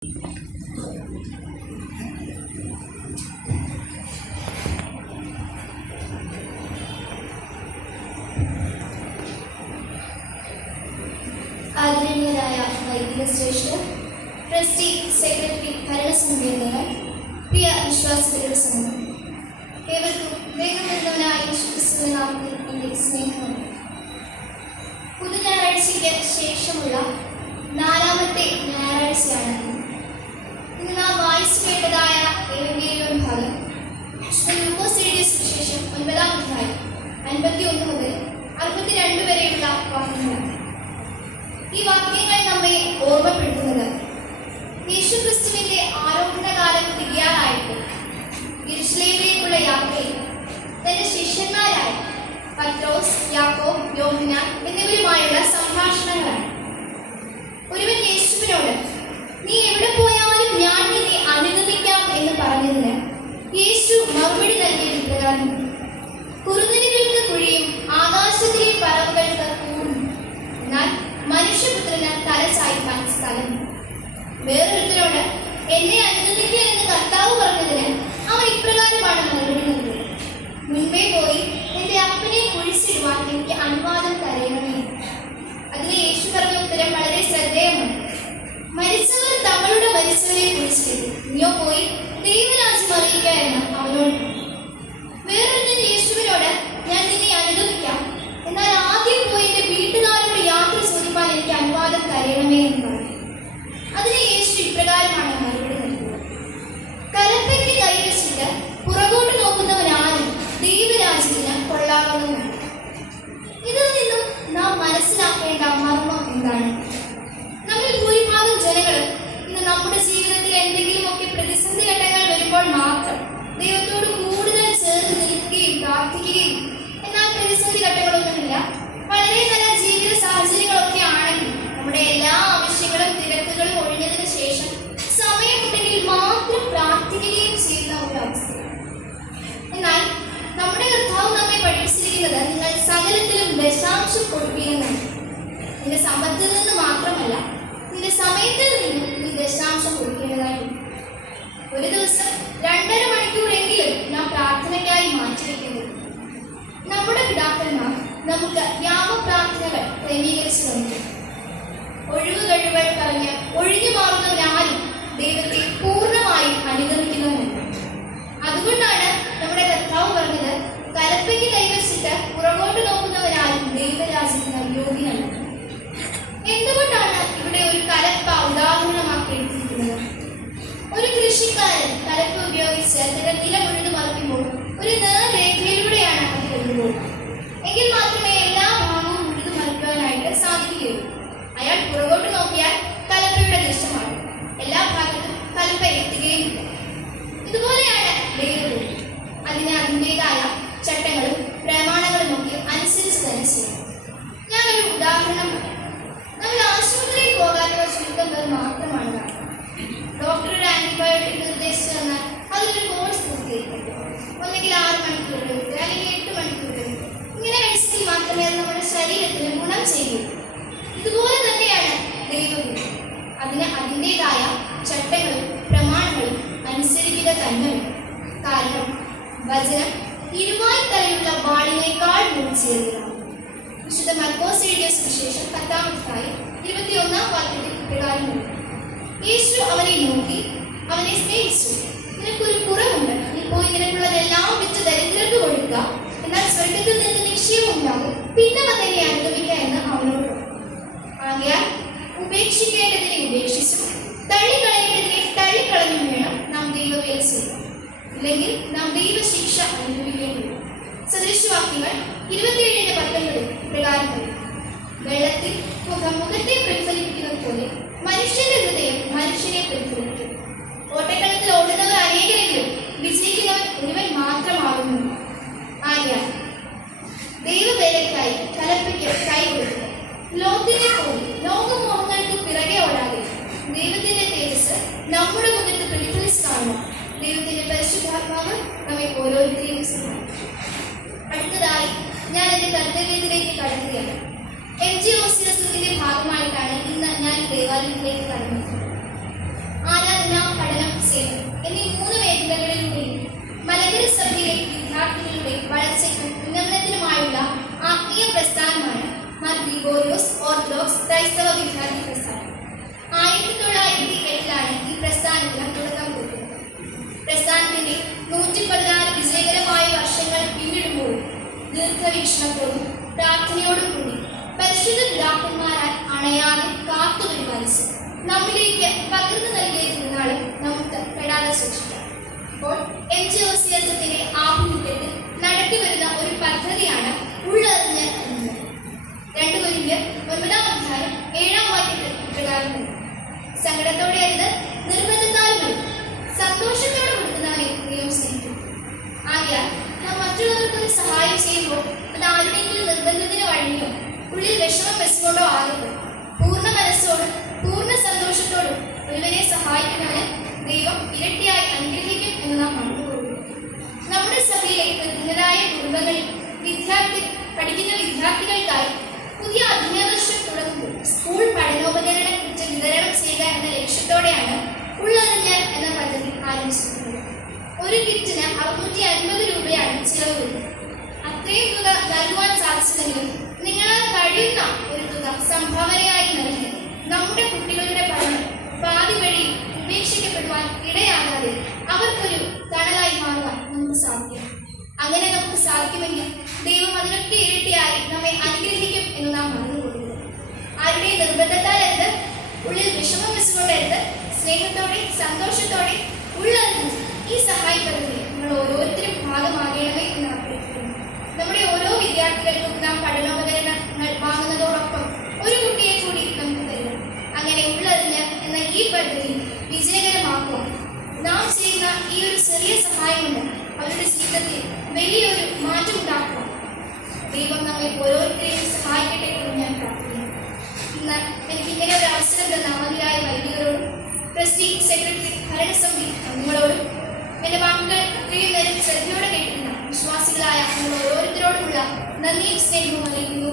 ആദരണീയരായ വൈദിക ശ്രേഷ്ഠർ, trustee, secretary, ഭരണസമിതി അംഗങ്ങൾ, പ്രിയ വിശ്വാസികളുടെ സംഘം, ഏവർക്കും വേഗമെന്നവനായ യേശുക്രിസ്തുവിന്റെ നാമത്തിൽ എൻ്റെ സ്നേഹമുണ്ട്. പുതുഞായറാഴ്ചയ്ക്ക് ശേഷമുള്ള 4ാമത്തെ ഞായറാഴ്ചയാണ് ഇന്ന് നാം വായിച്ചു കേട്ടതായ ഏവന്റെയും ഭാഗം ലൂക്കോസ് എഴുതിയ സുവിശേഷം 9-ാം അധ്യായം 51 മുതൽ 62 വരെയുള്ള വാക്യങ്ങളാണ്. ഈ വാക്യങ്ങൾ നമ്മെ ഓർമ്മപ്പെടുത്തുന്നത് യേശുക്രിസ്തുവിന്റെ ആരോഹണകാലം തിരിയാറായിട്ട് യെരൂശലേമിലേക്കുള്ള യാത്രയിൽ തന്റെ ശിഷ്യന്മാരായ പത്രോസ്, യാക്കോബ്, യോഹന്നാൻ എന്നിവരുമായുള്ള സംഭാഷണങ്ങളാണ്. ഒരുവൻ യേശുവിനോട് "നീ എവിടെ പോയാലും ഞാൻ നിന്നെ അനുഗമിക്കാം" എന്ന് പറഞ്ഞതിന് യേശു മറുപടി നൽകിയത് ഇപ്രകാരം: കുറുനരികൾക്ക് കുഴിയും ആകാശത്തിലെ പറവുകൾക്ക് കൂടും, എന്നാൽ മനുഷ്യപുത്രന് തല ചായ്ക്കാൻ സ്ഥലം. വേറൊരുത്തരോട് "എന്നെ അനുഗമിക്കുക" എന്ന് കർത്താവ് പറഞ്ഞതിന് അവൻ ഇപ്രകാരമാണ് മറുപടി നൽകിയത്: "മുൻപേ പോയി എന്റെ അപ്പനെ കുഴിച്ചിടുവാൻ എനിക്ക് അനുവാദം തരയണമേ." അതിന് യേശു പറഞ്ഞ ഉത്തരം വളരെ ശ്രദ്ധേയമാണ്: "മരിച്ചവർ തങ്ങളുടെ മരിച്ചവരെ കുഴിച്ചിടും, നീയോ പോയി ദൈവരാജ്യം അറിയിക്കുക" എന്ന് അവനോട്. വേറൊരുത്തൻ യേശുവിനോട് "ഞാൻ നിന്നെ അനുഗമിക്കാം, എന്നാൽ ആദ്യം പോയി എന്റെ വീട്ടുകാരോട് യാത്ര ചോദിപ്പാൻ എനിക്ക് അനുവാദം തരയണമേ" എന്ന് പറഞ്ഞു. അതിന് യേശു ഇപ്രകാരമാണ് മറുപടി നൽകിയത്: "കലപ്പയ്ക്ക് കൈവച്ചിട്ട് പുറകോട്ട് നോക്കുന്നവനാരും ദൈവരാജ്യത്തിന് കൊള്ളാവുന്നതാണ്." ഇതിൽ നിന്നും നാം മനസ്സിലാക്കേണ്ട മർമ്മം എന്താണ്? നമ്മൾ ഭൂരിഭാഗം ജനങ്ങളും ഇന്ന് നമ്മുടെ ജീവിതത്തിൽ എന്തെങ്കിലുമൊക്കെ പ്രതിസന്ധി ഘട്ടങ്ങൾ വരുമ്പോൾ മാത്രം ദൈവത്തോട് കൂടുതൽ ചേർന്ന് നിൽക്കുകയും പ്രാർത്ഥിക്കുകയും, എന്നാൽ പ്രതിസന്ധി ഘട്ടങ്ങളൊന്നുമില്ല, വളരെ നല്ല ജീവിത സാഹചര്യങ്ങളൊക്കെ ആണെങ്കിൽ നമ്മുടെ എല്ലാ ആവശ്യങ്ങളും തിരക്കുകളും ഒഴിഞ്ഞതിന് ശേഷം സമയമുണ്ടെങ്കിൽ മാത്രം പ്രാർത്ഥിക്കുകയും ചെയ്യുന്ന ഒരു അവസ്ഥ. എന്നാൽ നമ്മുടെ കർത്താവ് നമ്മെ പഠിപ്പിച്ചിരിക്കുന്നത് നിങ്ങൾ സകലത്തിലും ദശാംശം കൊടുക്കുകയെന്നാണ്. നിന്റെ സമ്പത്തിൽ നിന്ന് മാത്രമല്ല, നിന്റെ സമയത്തിൽ നിന്നും നീ ദശാംശം കൊടുക്കേണ്ടതായിട്ടുണ്ട്. ഒരു ദിവസം 2.5 മണിക്കൂറെങ്കിലും നാം പ്രാർത്ഥനയ്ക്കായി മാറ്റിവെക്കുന്നത്. നമ്മുടെ പിതാക്കന്മാർ നമുക്ക് യാമപ്രാർത്ഥനകൾ ക്രമീകരിച്ചു തന്നു. ഒഴിവുകഴിവുകൾ പറഞ്ഞ് ഒഴിഞ്ഞു മാറുന്നവരാരും ദൈവത്തെ പൂർണ്ണമായും അനുഗമിക്കുന്നവരല്ല. അതുകൊണ്ടാണ് നമ്മുടെ കർത്താവ് പറഞ്ഞത്, കലപ്പയ്ക്ക് കൈവച്ചിട്ട് പുറകോട്ട് നോക്കുന്നവരാരും ദൈവരാജ്യത്തിന് യോഗ്യനല്ല. എന്തുകൊണ്ടാണ് ഇവിടെ ഒരു കലപ്പ ഉദാഹരണമാക്കി എടുത്തിരിക്കുന്നത്? ഒരു കൃഷിക്കാരൻ കലപ്പ ഉപയോഗിച്ച് തന്റെ നിലം ഉഴുതു മറിക്കുമ്പോൾ ഒരു നേർരേഖയിലൂടെയാണ് അത് കൊണ്ടുപോകുക. എങ്കിൽ മാത്രമേ എല്ലാ ഭാഗവും ഉഴുതു മറിക്കുവാനായിട്ട് സാധിക്കുകയുള്ളൂ. അയാൾ പുറകോട്ട് നോക്കിയാൽ കലപ്പയുടെ ദൃശ്യമാണ്, എല്ലാ ഭാഗത്തും കലപ്പ എത്തുകയുമില്ല. ഇതുപോലെയാണ് ദൈവവും. അതിന് അതിൻ്റെതായ ചട്ടങ്ങളും പ്രമാണങ്ങളും ഒക്കെ അനുസരിച്ച് തന്നെ ചെയ്യും. ഞാനൊരു ഉദാഹരണം പറയാം. നമ്മൾ ആശുപത്രിയിൽ പോകാനുള്ള ചുരുക്കം പേർ മാത്രമാണ് കാണുന്നത്. ഡോക്ടർ ഒരു ആന്റിബയോട്ടിക് നിർദ്ദേശിച്ചു തന്നാൽ അതിലൊരു കോഴ്സ് പൂർത്തീകരിക്കട്ടെ, ഒന്നെങ്കിൽ 6 മണിക്കൂർ എടുക്കുക, അല്ലെങ്കിൽ 8 മണിക്കൂർ എടുക്കുക. ഇങ്ങനെ കഴിച്ചെങ്കിൽ മാത്രമേ അത് നമ്മുടെ ശരീരത്തിന് ഗുണം ചെയ്യൂ. ഇതുപോലെ തന്നെയാണ് ദൈവവും. അതിന് അതിൻ്റെതായ ചട്ടങ്ങളും പ്രമാണങ്ങളും അനുസരിക്കുക തന്നെ വേണം. കാരണം വചനം ഇരുവായ് തലയുള്ള വാളിനേക്കാൾ മുറിച്ചേറിയതാണ്. വിശുദ്ധ മർക്കോസ് എഴുതിയ സുവിശേഷം 10-ാം അധ്യായം 21-ാം വാക്യത്തിൽ ഇപ്രകാരമുണ്ട്: യേശു അവനെ നോക്കി അവനെ സ്നേഹിച്ചു. "നിനക്കൊരു കുറവുണ്ട്, നീ പോയി നിനക്കുള്ളതെല്ലാം വിറ്റ് ദരിദ്രർക്ക് കൊടുക്കുക, എന്നാൽ സ്വർഗത്തിൽ നിന്ന് നിക്ഷേപം ഉണ്ടാകും, പിന്നെ വന്നെന്നെ അനുഗമിക്കുക" എന്ന് അവനോട് പറഞ്ഞു. ആകയാൽ ഉപേക്ഷിക്കേണ്ടതിനെ ഉപേക്ഷിച്ചും തള്ളിക്കളയേണ്ടതിനെ തള്ളിക്കളഞ്ഞും വേണം നാം ദൈവവേല ചെയ്യുക. ഇല്ലെങ്കിൽ നാം ദൈവശിക്ഷ അനുഭവിക്കേണ്ടി വരും. സദൃശവാക്യങ്ങൾ 27:19 പ്രകാരം പറയും: "വെള്ളത്തിൽ മുഖത്തെ പ്രതിഫലിപ്പിക്കുന്നത് പോലെ മനുഷ്യന്റെ ഹൃദയം മനുഷ്യനെ പ്രതിഫലിപ്പിക്കും. ഓട്ടക്കളത്തിൽ ഓടുന്നവർ അനേകരെങ്കിലും വിജയിക്കുന്നവൻ ഒരുവൻ മാത്രമാകുന്നു." ആകയാൽ ദൈവവേലയ്ക്കായി കലപ്പയ്ക്ക് കൈ കൊടുക്കുക. ലോകത്തിനെ പോലെ ലോകമോഹങ്ങൾക്ക് പിറകെ ഓടാതെ ദൈവത്തിന്റെ തേജസ് നമ്മുടെ മുഖത്ത് പ്രതിഫലിച്ച് കാണുക. ദൈവത്തിന്റെ പരിശുദ്ധാത്മാവ് നമ്മെ ഓരോരുത്തരെയും സഹായിക്കും. അടുത്തതായി ഞാൻ എൻ്റെ കർത്തവ്യത്തിലേക്ക് കടക്കുകയാണ്. MG ഭാഗമായിട്ടാണ് ഇന്ന് ഞാൻ ദേവാലയത്തിലേക്ക് കടന്നത്. വളർച്ചയ്ക്കും ഉന്നമനത്തിനുമായുള്ള ആത്മീയ പ്രസ്ഥാനമാണ് മാർ ഗ്രിഗോറിയോസ് ഓർത്തഡോക്സ് ക്രൈസ്തവ വിദ്യാർത്ഥി പ്രസ്ഥാനം. 1908 ഈ പ്രസ്ഥാനത്തിന് തുടക്കം കുറിക്കുന്നത്. പ്രസ്ഥാനത്തിന്റെ 116 വിജയകരമായ വർഷങ്ങൾ പിന്നിടുമ്പോൾ ദീർഘവീക്ഷണത്തോടും പ്രാർത്ഥനയോടും കൂടി പരിശുദ്ധ പിതാക്കന്മാരാൽ അണയാതെ കാത്തു പരിപാലിച്ച് നമ്മിലേക്ക് പകർന്നു നൽകിയ തിരുനാൾ നമുക്ക് പെടാതെ സൂക്ഷിക്കാം. ഇപ്പോൾ NGOCSത്തിന്റെ ആഭിമുഖ്യത്തിൽ നടത്തിവരുന്ന ഒരു പദ്ധതിയാണ് ഉള്ളറിഞ്ഞ് എന്നത്. 2 കൊരിന്ത്യർ 9-ാം അധ്യായം 7-ാം വാക്യത്തിൽ പ്രകാരം സങ്കടത്തോടെ അരുത്, നിർബന്ധത്താൽ മതി, സന്തോഷത്തോടെ കൊടുക്കുന്നവരെ ദൈവം സ്നേഹിക്കും. ആകയാൽ നാം മറ്റുള്ളവർക്ക് ഒരു സഹായം ചെയ്യുമ്പോൾ അത് ആരുടെയെങ്കിലും നിർബന്ധത്തിന് വഴിയോ ഉള്ളിൽ വിഷമം വെച്ചുകൊണ്ടോ ആകരുത്. പൂർണ്ണ മനസ്സോടും പൂർണ്ണ സന്തോഷത്തോടും ഒരുവരെ സഹായിക്കുന്നവന് ദൈവം ഇരട്ടിയായി അനുഗ്രഹിക്കും എന്ന് നാം മറന്നുപോകുന്നു. നമ്മുടെ സഭയിലെ പ്രധാനരായ കുടുംബങ്ങളിൽ പഠിക്കുന്ന വിദ്യാർത്ഥികൾക്കായി പുതിയ അധ്യയന വർഷം തുടങ്ങുമ്പോൾ സ്കൂൾ പഠനോപകരണ കിറ്റ് വിതരണം ചെയ്യുക എന്ന ലക്ഷ്യത്തോടെയാണ് ഉള്ളറിഞ്ഞ് എന്ന പദ്ധതി ആരംഭിച്ചിട്ടുള്ളത്. ഒരു കിറ്റിന് 650 രൂപയാണ് ചിലവ് വരുന്നത്. അത്രയും തുക നൽകുവാൻ സാധിച്ചില്ലെങ്കിലും നിങ്ങളാൽ കഴിയുന്ന ഒരു തുക സംഭാവനയായി നൽകി നമ്മുടെ കുട്ടികളുടെ പഠനം പാതി വഴി ഉപേക്ഷിക്കപ്പെടുവാൻ ഇടയാകാതെ അവർക്കൊരു തണലായി മാറുവാൻ നമുക്ക് സാധിക്കും. അങ്ങനെ നമുക്ക് സാധിക്കുമെങ്കിൽ ദൈവം അതിനൊക്കെ ഇരട്ടിയായി നമ്മെ അനുഗ്രഹിക്കും എന്ന് നാം മറന്നുകൊടുക്കുന്നു. ആരുടെ നിർബന്ധത്താലരുത്, ഉള്ളിൽ വിഷമം വെച്ചുകൊണ്ടരുത്, സ്നേഹത്തോടെ സന്തോഷത്തോടെ ഉള്ളറിഞ്ഞ് ഈ സഹായ പദ്ധതി നമ്മൾ ഓരോരുത്തരും ഭാഗമാകണമേ എന്ന് അഭ്യർത്ഥിക്കുന്നു. നമ്മുടെ ഓരോ വിദ്യാർത്ഥികൾക്കും നാം പഠനോപകരണങ്ങൾ വാങ്ങുന്നതോടൊപ്പം ഒരു കുട്ടിയെ കൂടി നമുക്ക് തരും. അങ്ങനെ ഉള്ളറിഞ്ഞ് എന്ന ഈ പദ്ധതി വിജയകരമാക്കുക. നാം ചെയ്യുന്ന ഈ ഒരു ചെറിയ സഹായം കൊണ്ട് അവരുടെ ജീവിതത്തിൽ വലിയൊരു മാറ്റം ഉണ്ടാക്കുക. ദൈവം നമ്മെ ഓരോരുത്തരെയും സഹായിക്കട്ടെ എന്ന് ഞാൻ പ്രാർത്ഥിക്കുന്നു. ഇന്ന് എനിക്ക് ഇങ്ങനെ ഒരു അവസരം തന്ന അവധിയായ വൈദികരോടും ട്രസ്റ്റി സെക്രട്ടറി ഭരണസമിതി അംഗങ്ങളോടും എൻ്റെ വാക്കുകൾ ഇത്രയും നേരം ശ്രദ്ധയോടെ കേട്ടിരുന്ന വിശ്വാസികളായ നിങ്ങൾ ഓരോരുത്തരോടുമുള്ള നന്ദിയും സ്നേഹവും അറിയിക്കുന്നു.